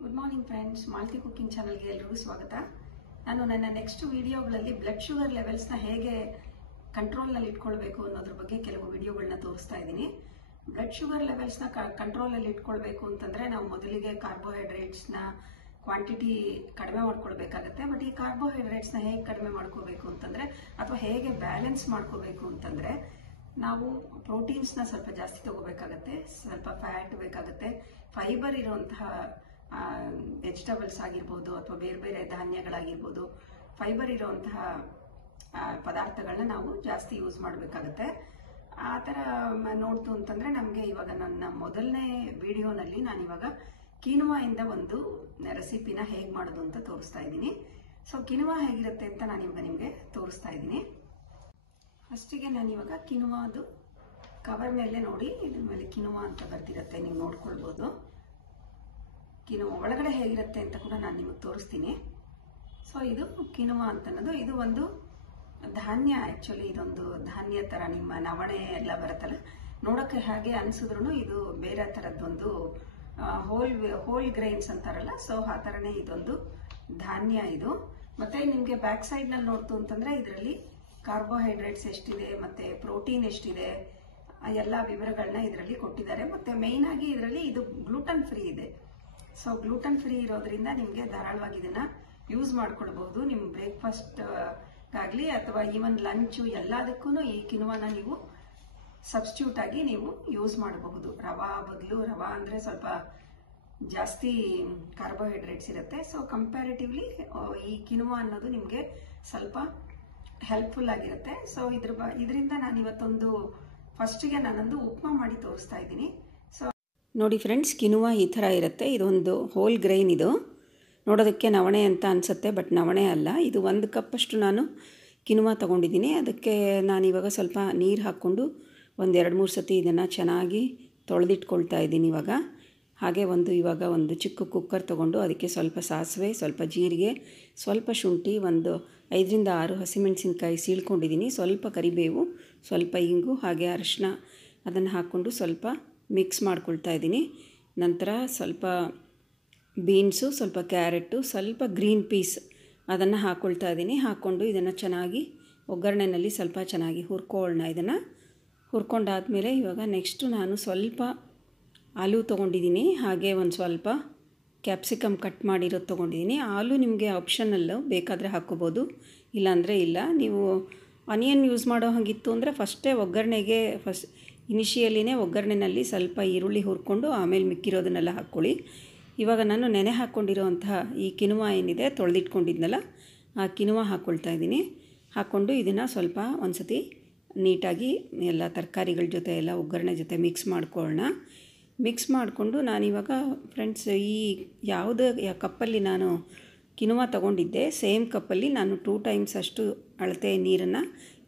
Good morning friends, Malti cooking ಚಾನಲ್ಗೆ ಎಲ್ರಿಗೂ ಸ್ವಾಗತ. ನಾನು ನನ್ನ ನೆಕ್ಸ್ಟ್ ವಿಡಿಯೋಗಳಲ್ಲಿ ಬ್ಲಡ್ ಶುಗರ್ ಲೆವೆಲ್ಸ್ನ ಹೇಗೆ ಕಂಟ್ರೋಲ್ನಲ್ಲಿ ಇಟ್ಕೊಳ್ಬೇಕು ಅನ್ನೋದ್ರ ಬಗ್ಗೆ ಕೆಲವು ವಿಡಿಯೋಗಳನ್ನ ತೋರಿಸ್ತಾ ಇದ್ದೀನಿ. ಬ್ಲಡ್ ಶುಗರ್ ಲೆವೆಲ್ಸ್ನ ಕಂಟ್ರೋಲಲ್ಲಿ ಇಟ್ಕೊಳ್ಬೇಕು ಅಂತಂದರೆ ನಾವು ಮೊದಲಿಗೆ ಕಾರ್ಬೋಹೈಡ್ರೇಟ್ಸ್ನ ಕ್ವಾಂಟಿಟಿ ಕಡಿಮೆ ಮಾಡ್ಕೊಳ್ಬೇಕಾಗತ್ತೆ. ಬಟ್ ಈ ಕಾರ್ಬೋಹೈಡ್ರೇಟ್ಸ್ನ ಹೇಗೆ ಕಡಿಮೆ ಮಾಡ್ಕೋಬೇಕು ಅಂತಂದರೆ ಅಥವಾ ಹೇಗೆ ಬ್ಯಾಲೆನ್ಸ್ ಮಾಡ್ಕೋಬೇಕು ಅಂತಂದರೆ ನಾವು ಪ್ರೋಟೀನ್ಸ್ನ ಸ್ವಲ್ಪ ಜಾಸ್ತಿ ತಗೋಬೇಕಾಗತ್ತೆ, ಸ್ವಲ್ಪ ಫ್ಯಾಟ್ ಬೇಕಾಗುತ್ತೆ, ಫೈಬರ್ ಇರುವಂತಹ ವೆಜಿಟಬಲ್ಸ್ ಆಗಿರ್ಬೋದು ಅಥವಾ ಬೇರೆ ಬೇರೆ ಧಾನ್ಯಗಳಾಗಿರ್ಬೋದು, ಫೈಬರ್ ಇರುವಂತಹ ಪದಾರ್ಥಗಳನ್ನ ನಾವು ಜಾಸ್ತಿ ಯೂಸ್ ಮಾಡಬೇಕಾಗತ್ತೆ. ಆ ಥರ ನೋಡ್ತು ಅಂತಂದರೆ ನಮಗೆ ಇವಾಗ ನನ್ನ ಮೊದಲನೇ ವಿಡಿಯೋನಲ್ಲಿ ನಾನಿವಾಗ ಕಿನುವಾಯಿಂದ ಒಂದು ರೆಸಿಪಿನ ಹೇಗೆ ಮಾಡೋದು ಅಂತ ತೋರಿಸ್ತಾ ಇದ್ದೀನಿ. ಸೊ ಕಿನುವಾ ಹೇಗಿರುತ್ತೆ ಅಂತ ನಾನಿವಾಗ ನಿಮಗೆ ತೋರಿಸ್ತಾ ಇದ್ದೀನಿ. ಫಸ್ಟಿಗೆ ನಾನಿವಾಗ ಕಿನುವಾದು ಕವರ್ ಮೇಲೆ ನೋಡಿ, ಇದ್ರ ಮೇಲೆ ಕಿನುವಾ ಅಂತ ಬರ್ತಿರುತ್ತೆ, ನೀವು ನೋಡ್ಕೊಳ್ಬೋದು. ಕಿನುವಾ ಒಳಗಡೆ ಹೇಗಿರುತ್ತೆ ಅಂತ ಕೂಡ ನಾನು ನಿಮಗೆ ತೋರಿಸ್ತೀನಿ. ಸೊ ಇದು ಕಿನುವಾ ಅಂತ ಅನ್ನೋದು ಇದು ಒಂದು ಧಾನ್ಯ. ಆ್ಯಕ್ಚುಲಿ ಇದೊಂದು ಧಾನ್ಯ ಥರ, ನಿಮ್ಮ ನವಣೆ ಎಲ್ಲ ಬರುತ್ತಲ್ಲ, ನೋಡೋಕ್ಕೆ ಹಾಗೆ ಅನಿಸಿದ್ರು ಇದು ಬೇರೆ ಥರದ್ದೊಂದು ಹೋಲ್ ಗ್ರೈನ್ಸ್ ಅಂತಾರಲ್ಲ, ಸೊ ಆ ಥರನೇ ಇದೊಂದು ಧಾನ್ಯ ಇದು. ಮತ್ತೆ ನಿಮಗೆ ಬ್ಯಾಕ್ ಸೈಡ್ನಲ್ಲಿ ನೋಡ್ತು ಅಂತಂದರೆ ಇದರಲ್ಲಿ ಕಾರ್ಬೋಹೈಡ್ರೇಟ್ಸ್ ಎಷ್ಟಿದೆ ಮತ್ತು ಪ್ರೋಟೀನ್ ಎಷ್ಟಿದೆ ಎಲ್ಲ ವಿವರಗಳನ್ನ ಇದರಲ್ಲಿ ಕೊಟ್ಟಿದ್ದಾರೆ. ಮತ್ತು ಮೇಯ್ನ್ ಆಗಿ ಇದರಲ್ಲಿ ಇದು ಗ್ಲೂಟನ್ ಫ್ರೀ ಇದೆ. ಸೊ ಗ್ಲೂಟನ್ ಫ್ರೀ ಇರೋದ್ರಿಂದ ನಿಮಗೆ ಧಾರಾಳವಾಗಿ ಇದನ್ನ ಯೂಸ್ ಮಾಡ್ಕೊಳ್ಬಹುದು. ನಿಮ್ಮ ಬ್ರೇಕ್ಫಾಸ್ಟ್ಗಾಗಲಿ ಅಥವಾ ಈವನ್ ಲಂಚು ಎಲ್ಲದಕ್ಕೂ ಈ ಕಿನುವಾನ ನೀವು ಸಬ್ಸ್ಟಿಟ್ಯೂಟ್ ಆಗಿ ನೀವು ಯೂಸ್ ಮಾಡಬಹುದು. ರವಾ ಬದಲು, ರವಾ ಅಂದರೆ ಸ್ವಲ್ಪ ಜಾಸ್ತಿ ಕಾರ್ಬೋಹೈಡ್ರೇಟ್ಸ್ ಇರುತ್ತೆ. ಸೊ ಕಂಪ್ಯಾರಿಟಿವ್ಲಿ ಈ ಕಿನುವಾ ಅನ್ನೋದು ನಿಮಗೆ ಸ್ವಲ್ಪ ಹೆಲ್ಪ್ಫುಲ್ ಆಗಿರುತ್ತೆ. ಸೊ ಇದರಿಂದ ನಾನು ಇವತ್ತೊಂದು ಫಸ್ಟಿಗೆ ನಾನೊಂದು ಉಪ್ಮಾ ಮಾಡಿ ತೋರಿಸ್ತಾ ಇದ್ದೀನಿ. ಸೊ ನೋಡಿ ಫ್ರೆಂಡ್ಸ್, ಕಿನುವಾ ಈ ಥರ ಇರುತ್ತೆ. ಇದೊಂದು ಹೋಲ್ ಗ್ರೈನ್. ಇದು ನೋಡೋದಕ್ಕೆ ನವಣೆ ಅಂತ ಅನಿಸುತ್ತೆ, ಬಟ್ ನವಣೆ ಅಲ್ಲ. ಇದು 1 ಕಪ್ಪಷ್ಟು ನಾನು ಕಿನುವಾ ತೊಗೊಂಡಿದ್ದೀನಿ. ಅದಕ್ಕೆ ನಾನಿವಾಗ ಸ್ವಲ್ಪ ನೀರು ಹಾಕ್ಕೊಂಡು ಒಂದು 2-3 ಸತಿ ಇದನ್ನು ಚೆನ್ನಾಗಿ ತೊಳೆದಿಟ್ಕೊಳ್ತಾ ಇದ್ದೀನಿ ಇವಾಗ. ಹಾಗೆ ಇವಾಗ ಒಂದು ಚಿಕ್ಕ ಕುಕ್ಕರ್ ತೊಗೊಂಡು ಅದಕ್ಕೆ ಸ್ವಲ್ಪ ಸಾಸಿವೆ, ಸ್ವಲ್ಪ ಜೀರಿಗೆ, ಸ್ವಲ್ಪ ಶುಂಠಿ, ಒಂದು 5-6 ಹಸಿಮೆಣಸಿನ್ಕಾಯಿ ಸೀಳ್ಕೊಂಡಿದ್ದೀನಿ, ಸ್ವಲ್ಪ ಕರಿಬೇವು, ಸ್ವಲ್ಪ ಇಂಗು, ಹಾಗೆ ಅರಿಶಿನ ಅದನ್ನು ಹಾಕ್ಕೊಂಡು ಸ್ವಲ್ಪ ಮಿಕ್ಸ್ ಮಾಡ್ಕೊಳ್ತಾ ಇದ್ದೀನಿ. ನಂತರ ಸ್ವಲ್ಪ ಬೀನ್ಸು, ಸ್ವಲ್ಪ ಕ್ಯಾರೆಟು, ಸ್ವಲ್ಪ ಗ್ರೀನ್ ಪೀಸ್ ಅದನ್ನು ಹಾಕ್ಕೊಳ್ತಾ ಇದ್ದೀನಿ. ಹಾಕ್ಕೊಂಡು ಇದನ್ನು ಚೆನ್ನಾಗಿ ಒಗ್ಗರಣೆಯಲ್ಲಿ ಸ್ವಲ್ಪ ಚೆನ್ನಾಗಿ ಹುರ್ಕೊಳ್ಳೋಣ. ಇದನ್ನು ಹುರ್ಕೊಂಡಾದಮೇಲೆ ಇವಾಗ ನೆಕ್ಸ್ಟು ನಾನು ಸ್ವಲ್ಪ ಆಲೂ ತೊಗೊಂಡಿದ್ದೀನಿ, ಹಾಗೆ ಒಂದು ಸ್ವಲ್ಪ ಕ್ಯಾಪ್ಸಿಕಮ್ ಕಟ್ ಮಾಡಿರೋದು ತೊಗೊಂಡಿದ್ದೀನಿ. ಆಲೂ ನಿಮಗೆ ಆಪ್ಷನಲ್ಲು, ಬೇಕಾದರೆ ಹಾಕ್ಕೋಬೋದು, ಇಲ್ಲಾಂದರೆ ಇಲ್ಲ. ನೀವು ಆನಿಯನ್ ಯೂಸ್ ಮಾಡೋ ಹಾಗಿತ್ತು ಅಂದರೆ ಫಸ್ಟೇ ಒಗ್ಗರಣೆಗೆ ಇನಿಷಿಯಲಿನೇ ಒಗ್ಗರಣೆಯಲ್ಲಿ ಸ್ವಲ್ಪ ಈರುಳ್ಳಿ ಹುರ್ಕೊಂಡು ಆಮೇಲೆ ಮಿಕ್ಕಿರೋದನ್ನೆಲ್ಲ ಹಾಕ್ಕೊಳ್ಳಿ. ಇವಾಗ ನಾನು ನೆನೆ ಹಾಕ್ಕೊಂಡಿರೋಂತಹ ಈ ಕಿನುವಾ ಏನಿದೆ ತೊಳೆದಿಟ್ಕೊಂಡಿದ್ನಲ್ಲ, ಆ ಕಿನುವಾ ಹಾಕ್ಕೊಳ್ತಾ ಇದ್ದೀನಿ. ಹಾಕ್ಕೊಂಡು ಇದನ್ನು ಸ್ವಲ್ಪ ಒಂದು ಸತಿ ನೀಟಾಗಿ ಎಲ್ಲ ತರಕಾರಿಗಳ ಜೊತೆ ಎಲ್ಲ ಒಗ್ಗರಣೆ ಜೊತೆ ಮಿಕ್ಸ್ ಮಾಡ್ಕೊಳ್ಳೋಣ. ಮಿಕ್ಸ್ ಮಾಡಿಕೊಂಡು ನಾನಿವಾಗ ಫ್ರೆಂಡ್ಸ್ ಈ ಕಪ್ಪಲ್ಲಿ ನಾನು ಕಿನುವಾ ತೊಗೊಂಡಿದ್ದೆ, ಸೇಮ್ ಕಪ್ಪಲ್ಲಿ ನಾನು 2 ಟೈಮ್ಸ್ ಅಷ್ಟು ಅಳತೆ ನೀರನ್ನು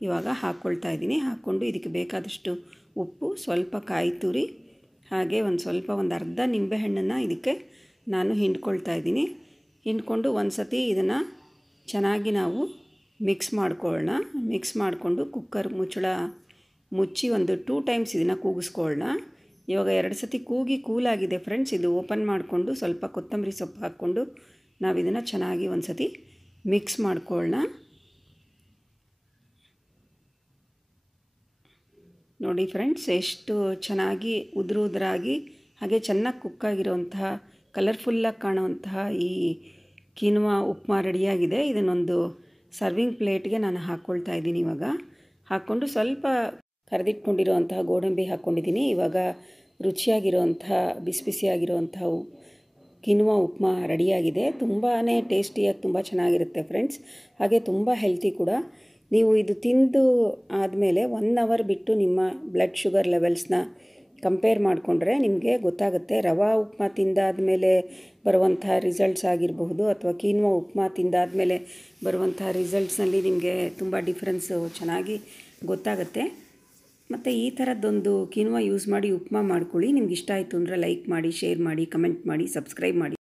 ಇವಾಗ ಹಾಕ್ಕೊಳ್ತಾ ಇದ್ದೀನಿ. ಹಾಕ್ಕೊಂಡು ಇದಕ್ಕೆ ಬೇಕಾದಷ್ಟು ಉಪ್ಪು, ಸ್ವಲ್ಪ ಕಾಯಿ ತುರಿ, ಹಾಗೆ ಒಂದು ಅರ್ಧ ನಿಂಬೆಹಣ್ಣನ್ನು ಇದಕ್ಕೆ ನಾನು ಹಿಂಡ್ಕೊಳ್ತಾ ಇದ್ದೀನಿ. ಹಿಂಡ್ಕೊಂಡು ಒಂದು ಸತಿ ಇದನ್ನು ಚೆನ್ನಾಗಿ ನಾವು ಮಿಕ್ಸ್ ಮಾಡ್ಕೊಳ್ಳೋಣ. ಮಿಕ್ಸ್ ಮಾಡಿಕೊಂಡು ಕುಕ್ಕರ್ ಮುಚ್ಚಿ ಒಂದು 2 ಟೈಮ್ಸ್ ಇದನ್ನು ಕೂಗಿಸ್ಕೊಳ್ಳೋಣ. ಇವಾಗ 2 ಸತಿ ಕೂಲಾಗಿದೆ ಫ್ರೆಂಡ್ಸ್. ಇದು ಓಪನ್ ಮಾಡಿಕೊಂಡು ಸ್ವಲ್ಪ ಕೊತ್ತಂಬರಿ ಸೊಪ್ಪು ಹಾಕ್ಕೊಂಡು ನಾವು ಇದನ್ನು ಚೆನ್ನಾಗಿ ಒಂದು ಸತಿ ಮಿಕ್ಸ್ ಮಾಡ್ಕೊಳ್ಳೋಣ. ನೋಡಿ ಫ್ರೆಂಡ್ಸ್, ಎಷ್ಟು ಚೆನ್ನಾಗಿ ಉದುರಾಗಿ ಹಾಗೆ ಚೆನ್ನಾಗಿ ಕುಕ್ಕಾಗಿರುವಂತಹ ಕಲರ್ಫುಲ್ಲಾಗಿ ಕಾಣುವಂತಹ ಈ ಕಿನುವಾ ಉಪ್ಮಾ ರೆಡಿಯಾಗಿದೆ. ಇದನ್ನೊಂದು ಸರ್ವಿಂಗ್ ಪ್ಲೇಟ್ಗೆ ನಾನು ಹಾಕ್ಕೊಳ್ತಾ ಇದ್ದೀನಿ. ಇವಾಗ ಹಾಕ್ಕೊಂಡು ಸ್ವಲ್ಪ ಕರೆದಿಟ್ಕೊಂಡಿರೋವಂತಹ ಗೋಡಂಬಿ ಹಾಕ್ಕೊಂಡಿದ್ದೀನಿ. ಇವಾಗ ರುಚಿಯಾಗಿರುವಂತಹ ಬಿಸಿಯಾಗಿರುವಂತಹ ಕಿನುವಾ ಉಪ್ಮಾ ರೆಡಿಯಾಗಿದೆ. ತುಂಬಾ ಟೇಸ್ಟಿಯಾಗಿ ತುಂಬ ಚೆನ್ನಾಗಿರುತ್ತೆ ಫ್ರೆಂಡ್ಸ್, ಹಾಗೆ ತುಂಬ ಹೆಲ್ತಿ ಕೂಡ. ನೀವು ಇದು ತಿಂದು ಆದಮೇಲೆ 1 ಅವರ್ ಬಿಟ್ಟು ನಿಮ್ಮ ಬ್ಲಡ್ ಶುಗರ್ ಲೆವೆಲ್ಸ್ನ ಕಂಪೇರ್ ಮಾಡಿಕೊಂಡ್ರೆ ನಿಮಗೆ ಗೊತ್ತಾಗುತ್ತೆ. ರವಾ ಉಪ್ಮಾ ತಿಂದಾದಮೇಲೆ ಬರುವಂಥ ರಿಸಲ್ಟ್ಸ್ ಆಗಿರಬಹುದು ಅಥವಾ ಕಿನುವಾ ಉಪ್ಮಾ ತಿಂದಾದಮೇಲೆ ಬರುವಂಥ ರಿಸಲ್ಟ್ಸ್ನಲ್ಲಿ ನಿಮಗೆ ತುಂಬ ಡಿಫ್ರೆನ್ಸು ಚೆನ್ನಾಗಿ ಗೊತ್ತಾಗುತ್ತೆ. ಮತ್ತು ಈ ಥರದ್ದೊಂದು ಕಿನುವಾ ಯೂಸ್ ಮಾಡಿ ಉಪ್ಮಾ ಮಾಡ್ಕೊಳ್ಳಿ. ನಿಮ್ಗೆ ಇಷ್ಟ ಆಯಿತು ಅಂದರೆ ಲೈಕ್ ಮಾಡಿ, ಶೇರ್ ಮಾಡಿ, ಕಮೆಂಟ್ ಮಾಡಿ, ಸಬ್ಸ್ಕ್ರೈಬ್ ಮಾಡಿ.